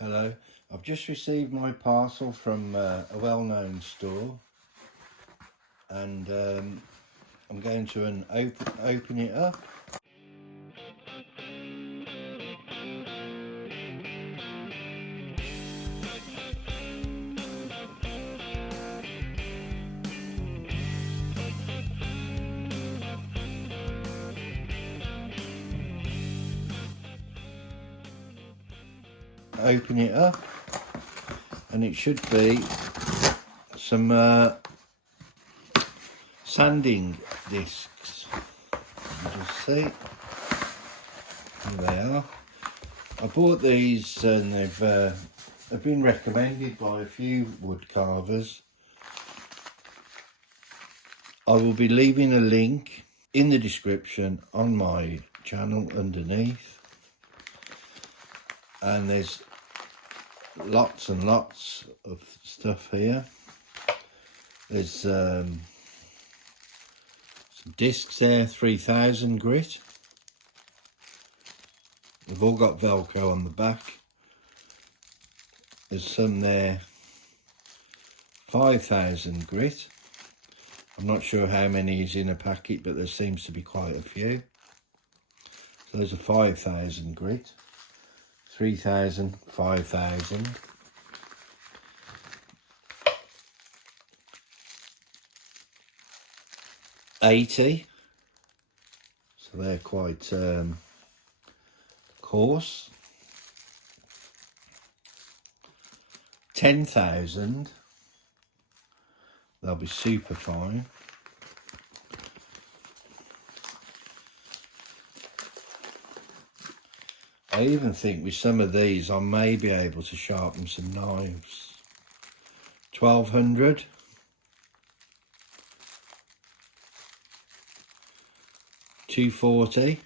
Hello, I've just received my parcel from a well-known store, and I'm going to open it up. Open it up, and it should be some sanding discs. You just see, here they are. I bought these, and they've been recommended by a few wood carvers. I will be leaving a link in the description on my channel underneath, and there's lots and lots of stuff here. There's some discs there, 3000 grit. They've all got Velcro on the back. There's some there, 5000 grit. I'm not sure how many is in a packet, but there seems to be quite a few. So those are 5000 grit, 3000, 5000. $80, so they're quite coarse. 10,000, they'll be super fine. I even think with some of these I may be able to sharpen some knives. 1200. 240.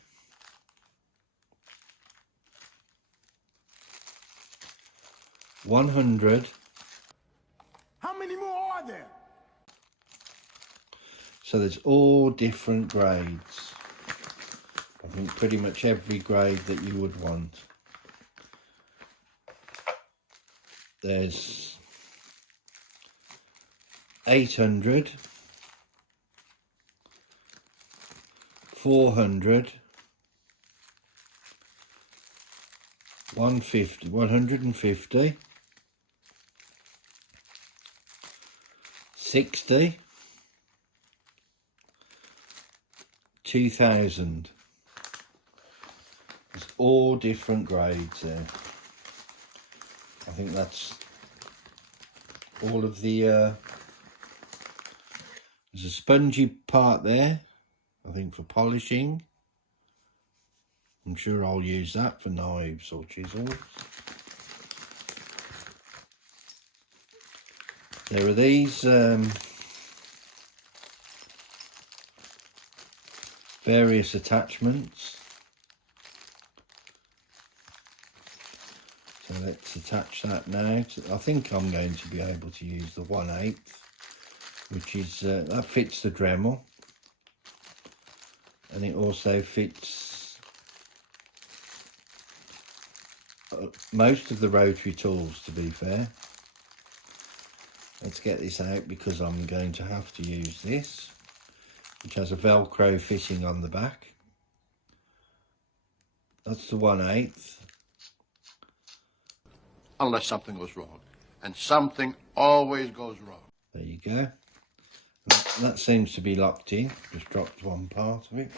100. How many more are there? So there's all different grades. I think pretty much every grade that you would want. There's 800, 400, 150, 150, 60, 2000. There's all different grades there. I think that's all of the there's a spongy part there, I think, for polishing. I'm sure I'll use that for knives or chisels. There are these various attachments. So let's attach that now. I think I'm going to be able to use the 1/8, which is, that fits the Dremel. And it also fits most of the rotary tools, to be fair. Let's get this out because I'm going to have to use this, which has a Velcro fitting on the back. That's the 1/8. Unless something goes wrong. And something always goes wrong. There you go. That seems to be locked in. Just dropped one part of it.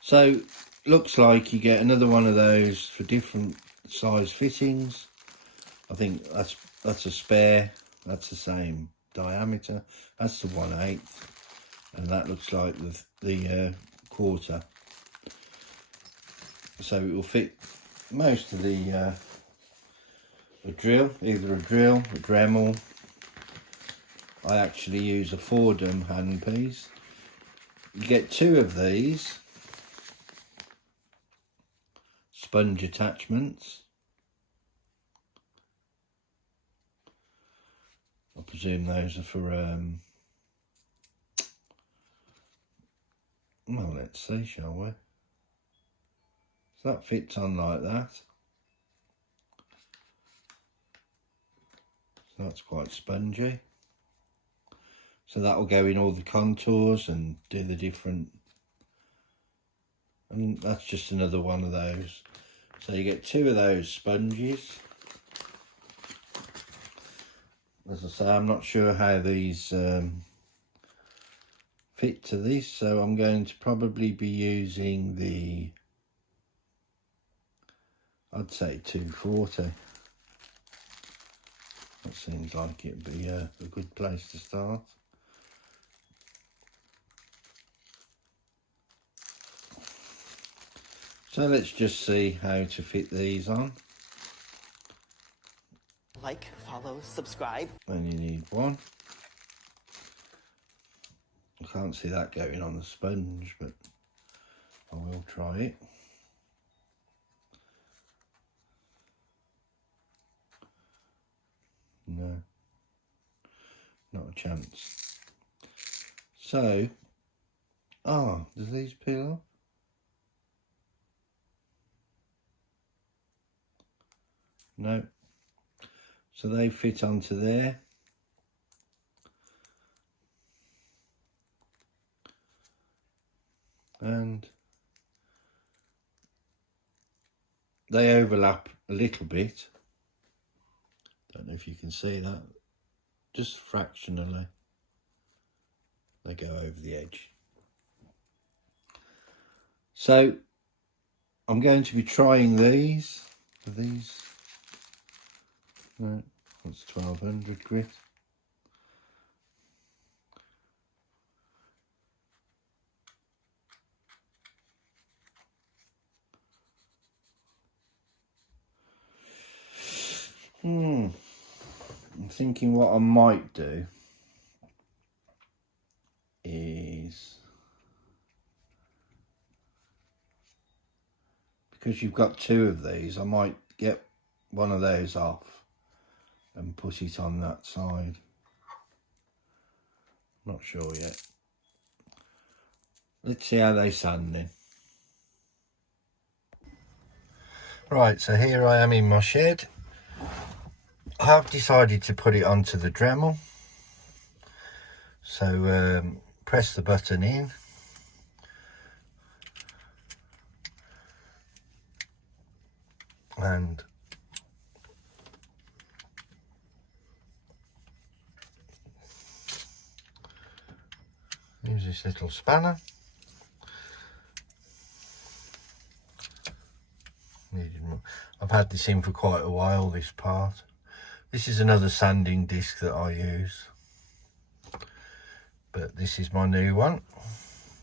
So, looks like you get another one of those for different size fittings. I think that's a spare. That's the same diameter. That's the 1/8, and that looks like the quarter. So it will fit most of the drill, either a drill, a Dremel. I actually use a Fordham handpiece. You get two of these sponge attachments. I presume those are for well, let's see, shall we? So that fits on like that. So that's quite spongy. So that will go in all the contours and do the different, and that's just another one of those. So you get 2 of those sponges. As I say, I'm not sure how these fit to this, so I'm going to probably be using the, I'd say 240. That seems like it'd be a good place to start. So let's just see how to fit these on. Like, follow, subscribe. And you need 1. I can't see that going on the sponge, but I will try it. No, not a chance. So, does these peel off? No. So they fit onto there. And they overlap a little bit. Don't know if you can see that. Just fractionally. They go over the edge. So I'm going to be trying these. No, that's 1200 grit. I'm thinking what I might do is, because you've got 2 of these, I might get one of those off and put it on that side. Not sure yet. Let's see how they sand then. Right, so here I am in my shed. I have decided to put it onto the Dremel. So press the button in. And use this little spanner. I've had this in for quite a while, this part. This is another sanding disc that I use. But this is my new one.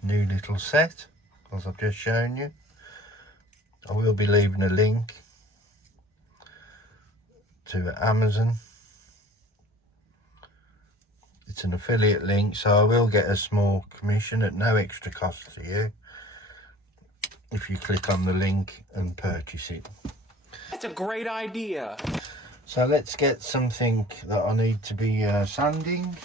New little set, as I've just shown you. I will be leaving a link to Amazon. It's an affiliate link, so I will get a small commission at no extra cost to you if you click on the link and purchase it. That's a great idea. So let's get something that I need to be sanding.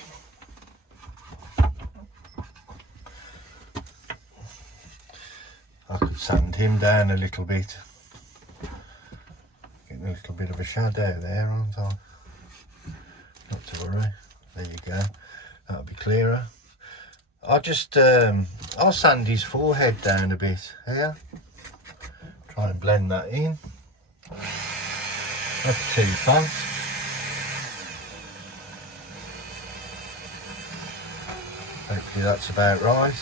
I could sand him down a little bit. Getting a little bit of a shadow there, aren't I? Not to worry. There you go. That'll be clearer. I'll just I'll sand his forehead down a bit here. Try and blend that in. Not too fast. Hopefully that's about right.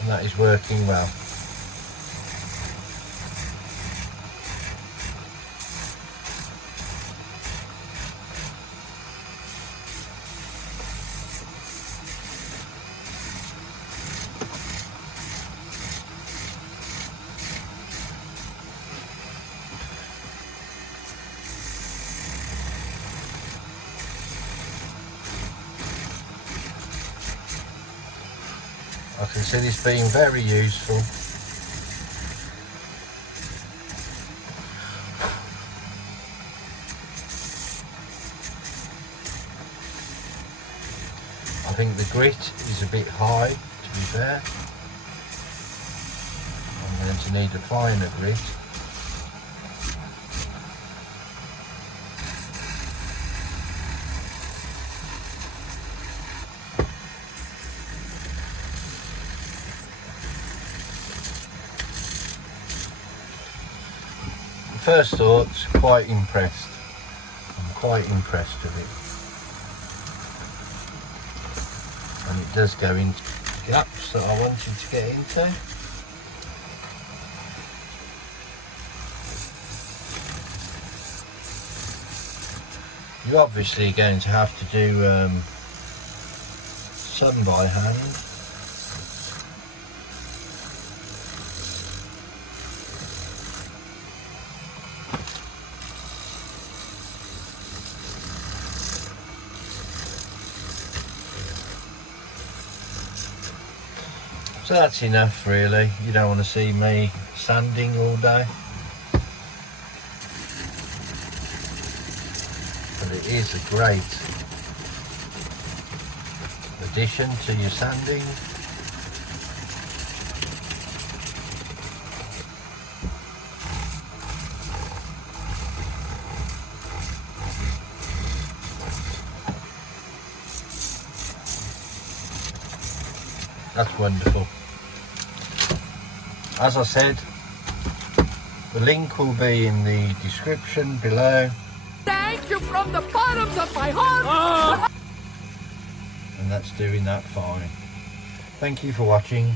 And that is working well. I can see this being very useful. think the grit is a bit high, to be fair. I'm going to need a finer grit. First thoughts, quite impressed. I'm quite impressed with it. And it does go into gaps that I wanted to get into. You're obviously going to have to do some by hand. So that's enough really. You don't want to see me sanding all day. But it is a great addition to your sanding. That's wonderful. As I said, the link will be in the description below. Thank you from the bottoms of my heart. And that's doing that fine. Thank you for watching.